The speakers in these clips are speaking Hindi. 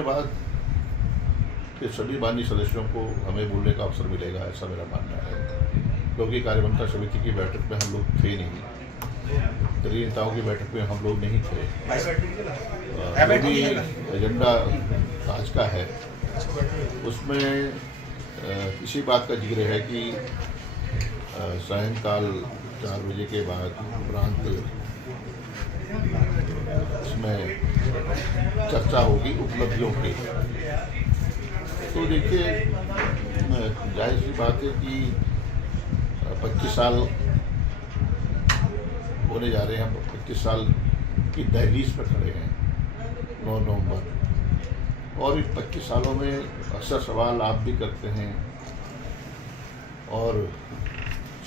उसके बाद के सभी माननीय सदस्यों को हमें बोलने का अवसर मिलेगा, ऐसा मेरा मानना है, क्योंकि कार्यमंत्रणा समिति की बैठक में हम लोग थे नहीं, दलीय नेताओं की बैठक में हम लोग नहीं थे। जो भी एजेंडा आज का है उसमें इसी बात का जिक्र है कि सायंकाल 4 बजे के बाद उपरांत इसमें चर्चा होगी उपलब्धियों की। तो देखिए, जाहिर सी बात है कि 25 साल होने जा रहे हैं, हम 25 साल की दहलीज पर खड़े हैं 9 नवंबर, और इन 25 सालों में अक्सर सवाल आप भी करते हैं और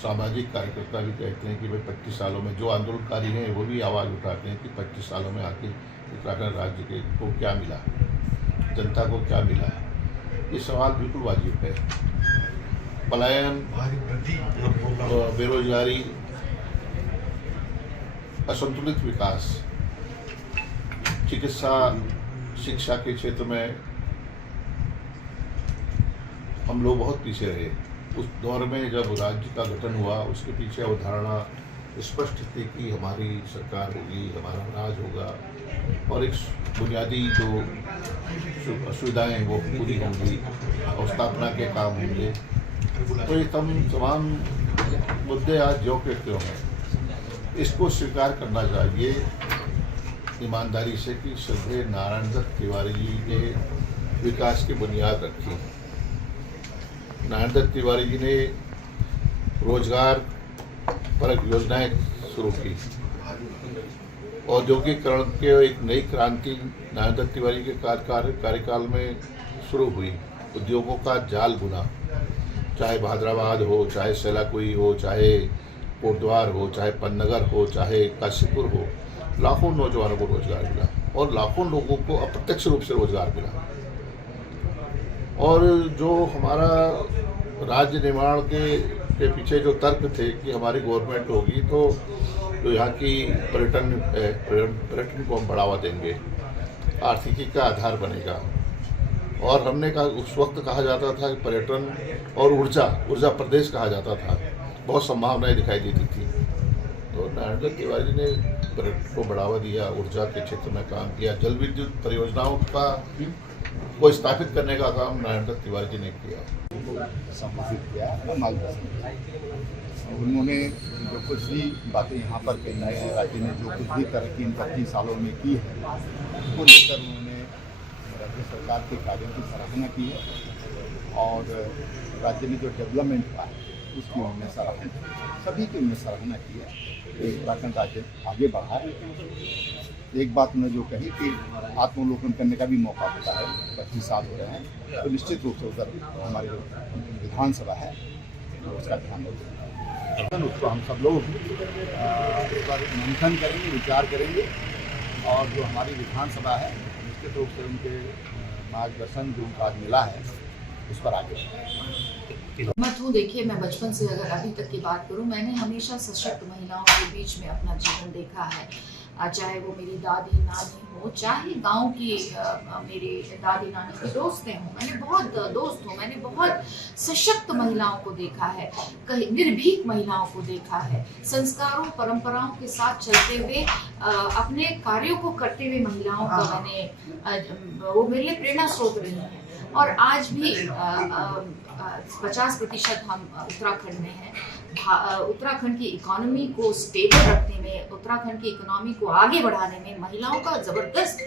सामाजिक कार्यकर्ता भी कहते हैं कि भाई 25 सालों में जो आंदोलनकारी हैं वो भी आवाज़ उठाते हैं कि 25 सालों में आखिर उत्तराखंड राज्य के को क्या मिला, जनता को क्या मिला। ये सवाल बिल्कुल वाजिब है। पलायन, बेरोजगारी, असंतुलित विकास, चिकित्सा, शिक्षा के क्षेत्र में हम लोग बहुत पीछे रहे। उस दौर में जब राज्य का गठन हुआ उसके पीछे अवधारणा स्पष्ट थी कि हमारी सरकार होगी, हमारा राज होगा और एक बुनियादी जो सुविधाएं वो पूरी होंगी और स्थापना के काम होंगे। तो ये तमाम मुद्दे आज जो के त्यों हैं, इसको स्वीकार करना चाहिए ईमानदारी से कि श्रद्धेय नारायण दत्त तिवारी जी ने विकास की बुनियाद रखी। नारायण दत्त तिवारी जी ने रोजगार परक योजनाएं शुरू की, औद्योगिकरण के एक नई क्रांति नारायण दत्त तिवारी के कार्यकाल में शुरू हुई। उद्योगों का जाल बुना, चाहे भादराबाद हो, चाहे सेलाकुई हो, चाहे कोटद्वार हो, चाहे पन्नगर हो, चाहे काशीपुर हो, लाखों नौजवानों को रोजगार मिला और लाखों लोगों को अप्रत्यक्ष रूप से रोजगार मिला। और जो हमारा राज्य निर्माण के पीछे जो तर्क थे कि हमारी गवर्नमेंट होगी तो जो यहाँ की पर्यटन को हम बढ़ावा देंगे, आर्थिकी का आधार बनेगा। और हमने कहा, उस वक्त कहा जाता था कि पर्यटन और ऊर्जा प्रदेश कहा जाता था, बहुत संभावनाएं दिखाई देती थी। तो नारायण दत्त तिवारी जी ने पर्यटन को बढ़ावा दिया, ऊर्जा के क्षेत्र में काम किया, जल विद्युत परियोजनाओं को स्थापित करने का काम नारायण दत्त तिवारी जी ने किया। संबोधित किया, मार्गदर्शन किया। उन्होंने जो कुछ भी बातें यहाँ पर कही है, राज्य ने जो कुछ भी तरक्की इन 25 सालों में की है उसको लेकर उन्होंने राज्य सरकार के कार्यों की सराहना की है और राज्य में जो डेवलपमेंट हुआ है उसकी उन्होंने सराहना, सभी की उन्होंने सराहना की है कि उत्तराखंड राज्य आगे बढ़ा है। एक बात उन्होंने जो कही कि आत्मोलोकन करने का भी मौका होता है, 25 साल हो रहे हैं, तो निश्चित रूप से उधर हमारी जो विधानसभा है उसका ध्यान रखेंगे। उसको हम सब लोग इस पर मंथन करेंगे, विचार करेंगे और जो हमारी विधानसभा है निश्चित रूप से उनके मार्गदर्शन जो उनका मिला है उस पर आगे मत हूँ। देखिए, मैं बचपन से अगर अभी तक की बात करूँ, मैंने हमेशा सशक्त महिलाओं के बीच में अपना जीवन देखा है। चाहे वो मेरी दादी नानी हो, चाहे गांव की मेरी दादी नानी की दोस्तें हों, मैंने बहुत सशक्त महिलाओं को देखा है, कहीं निर्भीक महिलाओं को देखा है, संस्कारों परंपराओं के साथ चलते हुए अपने कार्यों को करते हुए महिलाओं को मैंने वो मेरे लिए प्रेरणा स्रोत रही है। और आज भी 50% हम उत्तराखंड में हैं। उत्तराखंड की इकोनॉमी को स्टेबल रखने में, उत्तराखंड की इकोनॉमी को आगे बढ़ाने में महिलाओं का जबरदस्त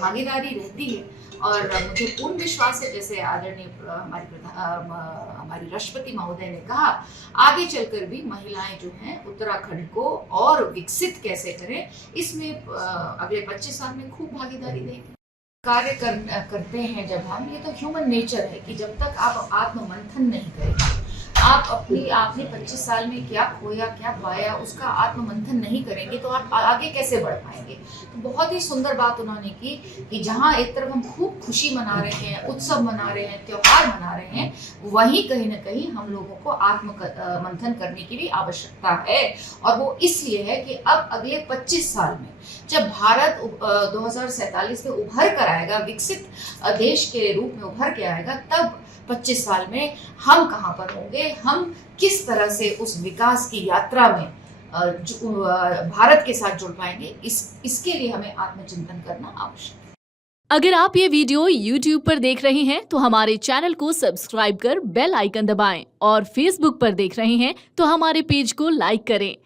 भागीदारी रहती है। और मुझे पूर्ण विश्वास है, जैसे आदरणीय हमारी राष्ट्रपति महोदय ने कहा, आगे चलकर भी महिलाएं जो हैं उत्तराखंड को और विकसित कैसे करें, इसमें अगले 25 साल में खूब भागीदारी देंगे। कार्य करते हैं जब हम, ये तो ह्यूमन नेचर है कि जब तक आप आत्म मंथन नहीं करेंगे, आपने 25 साल में क्या खोया, क्या पाया, उसका आत्ममंथन नहीं करेंगे तो आप आगे कैसे बढ़ पाएंगे। तो बहुत ही सुंदर बात उन्होंने की कि जहाँ एक तरफ हम खूब खुशी मना रहे हैं, उत्सव मना रहे हैं, त्योहार मना रहे हैं, वहीं कहीं ना कहीं हम लोगों को आत्ममंथन करने की भी आवश्यकता है। और वो इसलिए है कि अब अगले 25 साल में जब भारत 2047 में उभर कर आएगा, विकसित देश के रूप में उभर के आएगा, तब 25 साल में हम कहाँ पर होंगे, हम किस तरह से उस विकास की यात्रा में भारत के साथ जुड़ पाएंगे, इसके लिए हमें आत्मचिंतन करना आवश्यक है। अगर आप ये वीडियो YouTube पर देख रहे हैं तो हमारे चैनल को सब्सक्राइब कर बेल आइकन दबाएं और Facebook पर देख रहे हैं तो हमारे पेज को लाइक करें।